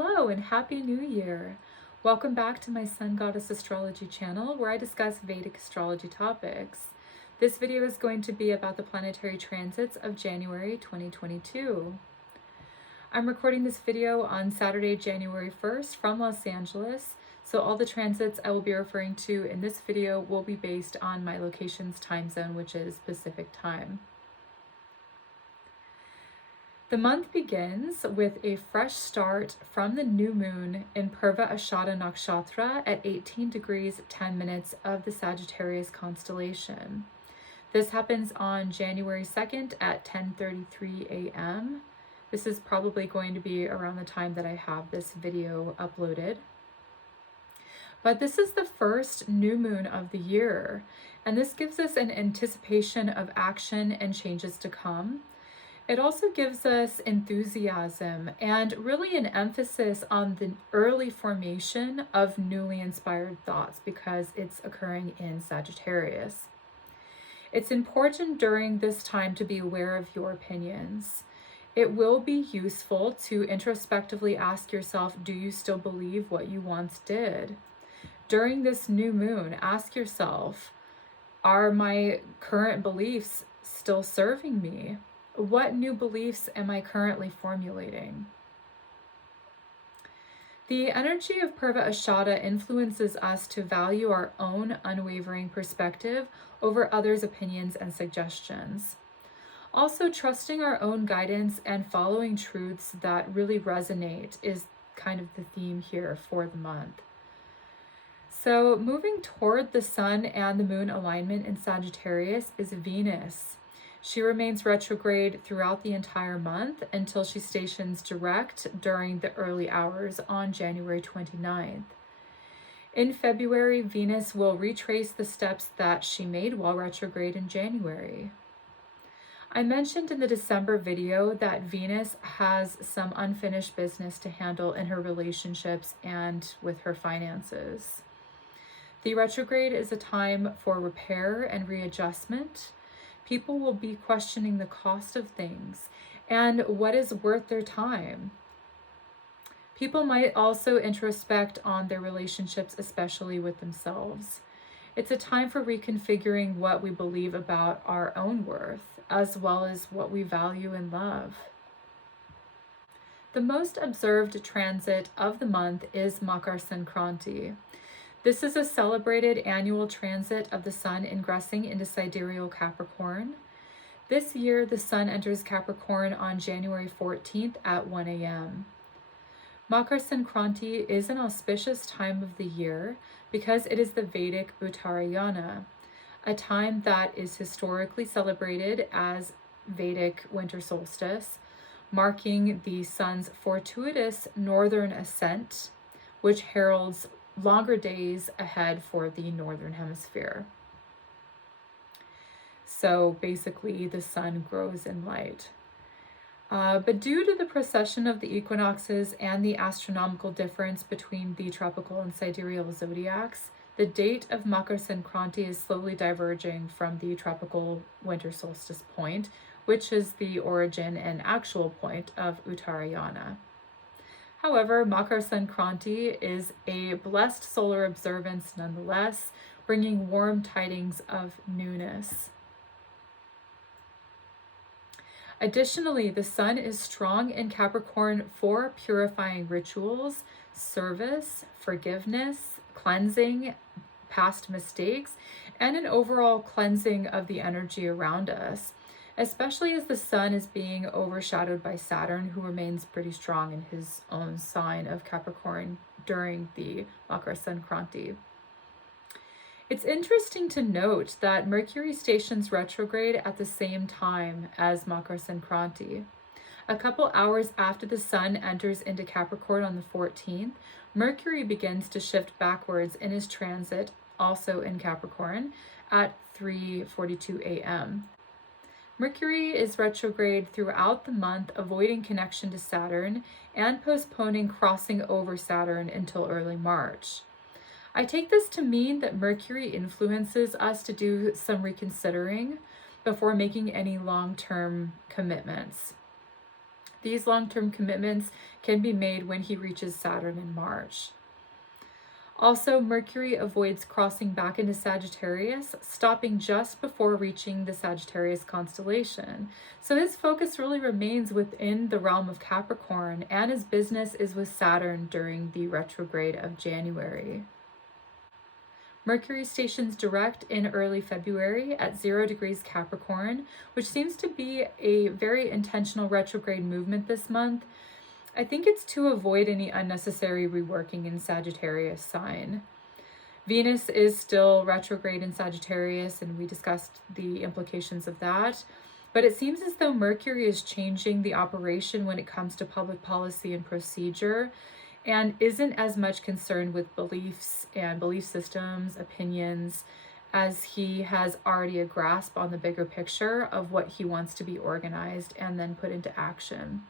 Hello and Happy New Year! Welcome back to my Sun Goddess Astrology channel where I discuss Vedic astrology topics. This video is going to be about the planetary transits of January 2022. I'm recording this video on Saturday, January 1st from Los Angeles, so all the transits I will be referring to in this video will be based on my location's time zone, which is Pacific time. The month begins with a fresh start from the new moon in Purva Ashada Nakshatra at 18 degrees 10 minutes of the Sagittarius constellation. This happens on January 2nd at 10:33 a.m. This is probably going to be around the time that I have this video uploaded. But this is the first new moon of the year, and this gives us an anticipation of action and changes to come. It also gives us enthusiasm and really an emphasis on the early formation of newly inspired thoughts because it's occurring in Sagittarius. It's important during this time to be aware of your opinions. It will be useful to introspectively ask yourself, do you still believe what you once did? During this new moon, ask yourself, are my current beliefs still serving me? What new beliefs am I currently formulating? The energy of Purva Ashada influences us to value our own unwavering perspective over others' opinions and suggestions. Also, trusting our own guidance and following truths that really resonate is kind of the theme here for the month. So, moving toward the Sun and the Moon alignment in Sagittarius is Venus. She remains retrograde throughout the entire month until she stations direct during the early hours on January 29th. In February, Venus will retrace the steps that she made while retrograde in January. I mentioned in the December video that Venus has some unfinished business to handle in her relationships and with her finances. The retrograde is a time for repair and readjustment. People will be questioning the cost of things and what is worth their time. People might also introspect on their relationships, especially with themselves. It's a time for reconfiguring what we believe about our own worth, as well as what we value and love. The most observed transit of the month is Makar Sankranti. This is a celebrated annual transit of the Sun ingressing into sidereal Capricorn. This year, the Sun enters Capricorn on January 14th at 1 a.m. Makar Sankranti is an auspicious time of the year because it is the Vedic Uttarayana, a time that is historically celebrated as Vedic winter solstice, marking the Sun's fortuitous northern ascent, which heralds longer days ahead for the northern hemisphere. So basically the sun grows in light. But due to the precession of the equinoxes and the astronomical difference between the tropical and sidereal zodiacs, the date of Makar Sankranti is slowly diverging from the tropical winter solstice point, which is the origin and actual point of Uttarayana. However, Makar Sankranti is a blessed solar observance nonetheless, bringing warm tidings of newness. Additionally, the Sun is strong in Capricorn for purifying rituals, service, forgiveness, cleansing past mistakes, and an overall cleansing of the energy around us, especially as the Sun is being overshadowed by Saturn, who remains pretty strong in his own sign of Capricorn during the Makar Sankranti. It's interesting to note that Mercury stations retrograde at the same time as Makar Sankranti. A couple hours after the Sun enters into Capricorn on the 14th, Mercury begins to shift backwards in his transit, also in Capricorn, at 3:42 a.m. Mercury is retrograde throughout the month, avoiding connection to Saturn and postponing crossing over Saturn until early March. I take this to mean that Mercury influences us to do some reconsidering before making any long-term commitments. These long-term commitments can be made when he reaches Saturn in March. Also, Mercury avoids crossing back into Sagittarius, stopping just before reaching the Sagittarius constellation. So his focus really remains within the realm of Capricorn, and his business is with Saturn during the retrograde of January. Mercury stations direct in early February at 0 degrees Capricorn, which seems to be a very intentional retrograde movement this month. I think it's to avoid any unnecessary reworking in Sagittarius sign. Venus is still retrograde in Sagittarius, and we discussed the implications of that. But it seems as though Mercury is changing the operation when it comes to public policy and procedure, and isn't as much concerned with beliefs and belief systems, opinions, as he has already a grasp on the bigger picture of what he wants to be organized and then put into action.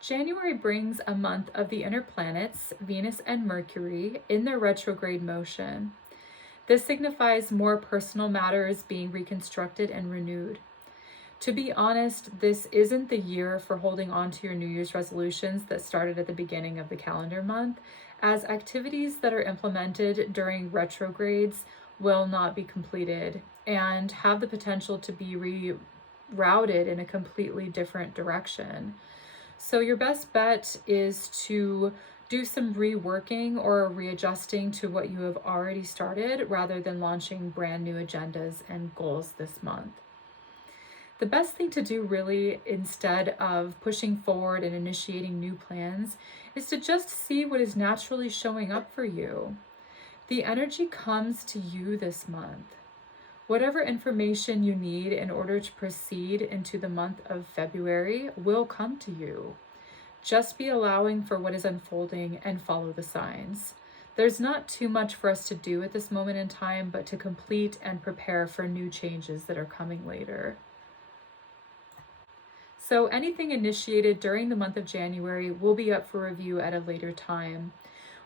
January brings a month of the inner planets, Venus and Mercury, in their retrograde motion. This signifies more personal matters being reconstructed and renewed. To be honest, this isn't the year for holding on to your New Year's resolutions that started at the beginning of the calendar month, as activities that are implemented during retrogrades will not be completed and have the potential to be rerouted in a completely different direction. So your best bet is to do some reworking or readjusting to what you have already started rather than launching brand new agendas and goals this month. The best thing to do really, instead of pushing forward and initiating new plans, is to just see what is naturally showing up for you. The energy comes to you this month. Whatever information you need in order to proceed into the month of February will come to you. Just be allowing for what is unfolding and follow the signs. There's not too much for us to do at this moment in time, but to complete and prepare for new changes that are coming later. So anything initiated during the month of January will be up for review at a later time.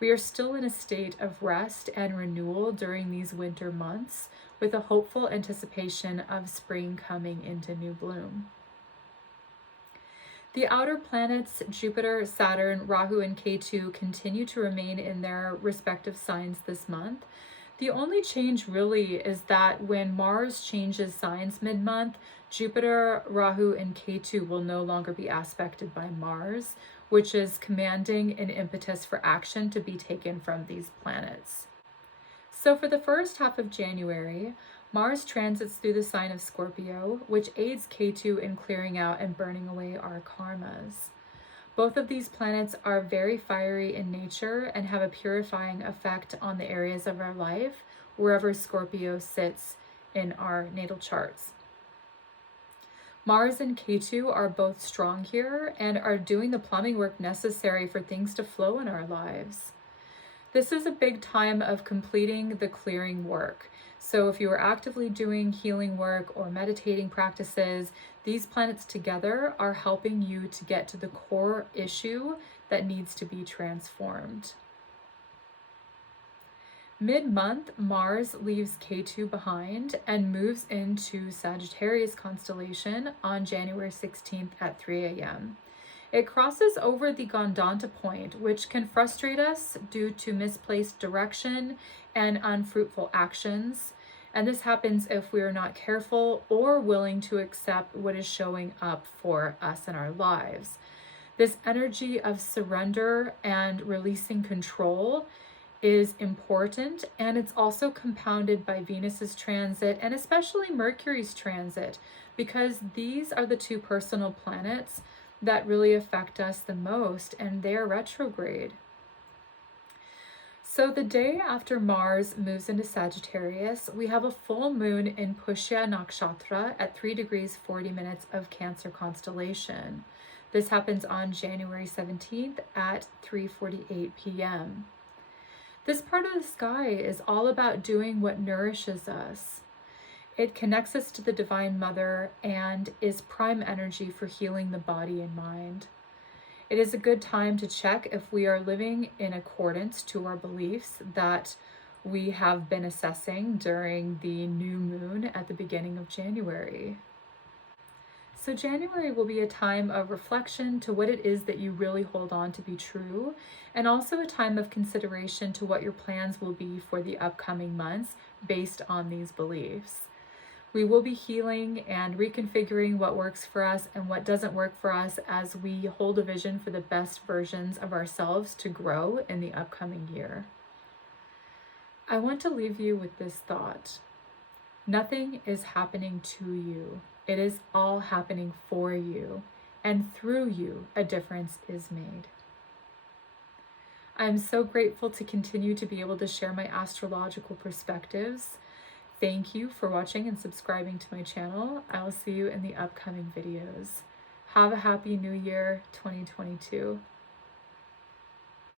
We are still in a state of rest and renewal during these winter months, with a hopeful anticipation of spring coming into new bloom. The outer planets, Jupiter, Saturn, Rahu, and Ketu, continue to remain in their respective signs this month. The only change really is that when Mars changes signs mid-month, Jupiter, Rahu, and Ketu will no longer be aspected by Mars, which is commanding an impetus for action to be taken from these planets. So for the first half of January, Mars transits through the sign of Scorpio, which aids Ketu in clearing out and burning away our karmas. Both of these planets are very fiery in nature and have a purifying effect on the areas of our life wherever Scorpio sits in our natal charts. Mars and Ketu are both strong here and are doing the plumbing work necessary for things to flow in our lives. This is a big time of completing the clearing work. So if you are actively doing healing work or meditating practices, these planets together are helping you to get to the core issue that needs to be transformed. Mid-month, Mars leaves Ketu behind and moves into Sagittarius constellation on January 16th at 3 a.m. It crosses over the Gondanta point, which can frustrate us due to misplaced direction and unfruitful actions. And this happens if we are not careful or willing to accept what is showing up for us in our lives. This energy of surrender and releasing control is important, and it's also compounded by Venus's transit and especially Mercury's transit, because these are the two personal planets that really affect us the most, and they're retrograde. So the day after Mars moves into Sagittarius, we have a full moon in Pushya Nakshatra at 3 degrees 40 minutes of Cancer constellation. This happens on January 17th at 3:48 p.m. This part of the sky is all about doing what nourishes us. It connects us to the Divine Mother and is prime energy for healing the body and mind. It is a good time to check if we are living in accordance to our beliefs that we have been assessing during the new moon at the beginning of January. So January will be a time of reflection to what it is that you really hold on to be true, and also a time of consideration to what your plans will be for the upcoming months based on these beliefs. We will be healing and reconfiguring what works for us and what doesn't work for us as we hold a vision for the best versions of ourselves to grow in the upcoming year. I want to leave you with this thought. Nothing is happening to you. It is all happening for you, and through you, a difference is made. I'm so grateful to continue to be able to share my astrological perspectives. Thank you for watching and subscribing to my channel. I will see you in the upcoming videos. Have a happy new year, 2022.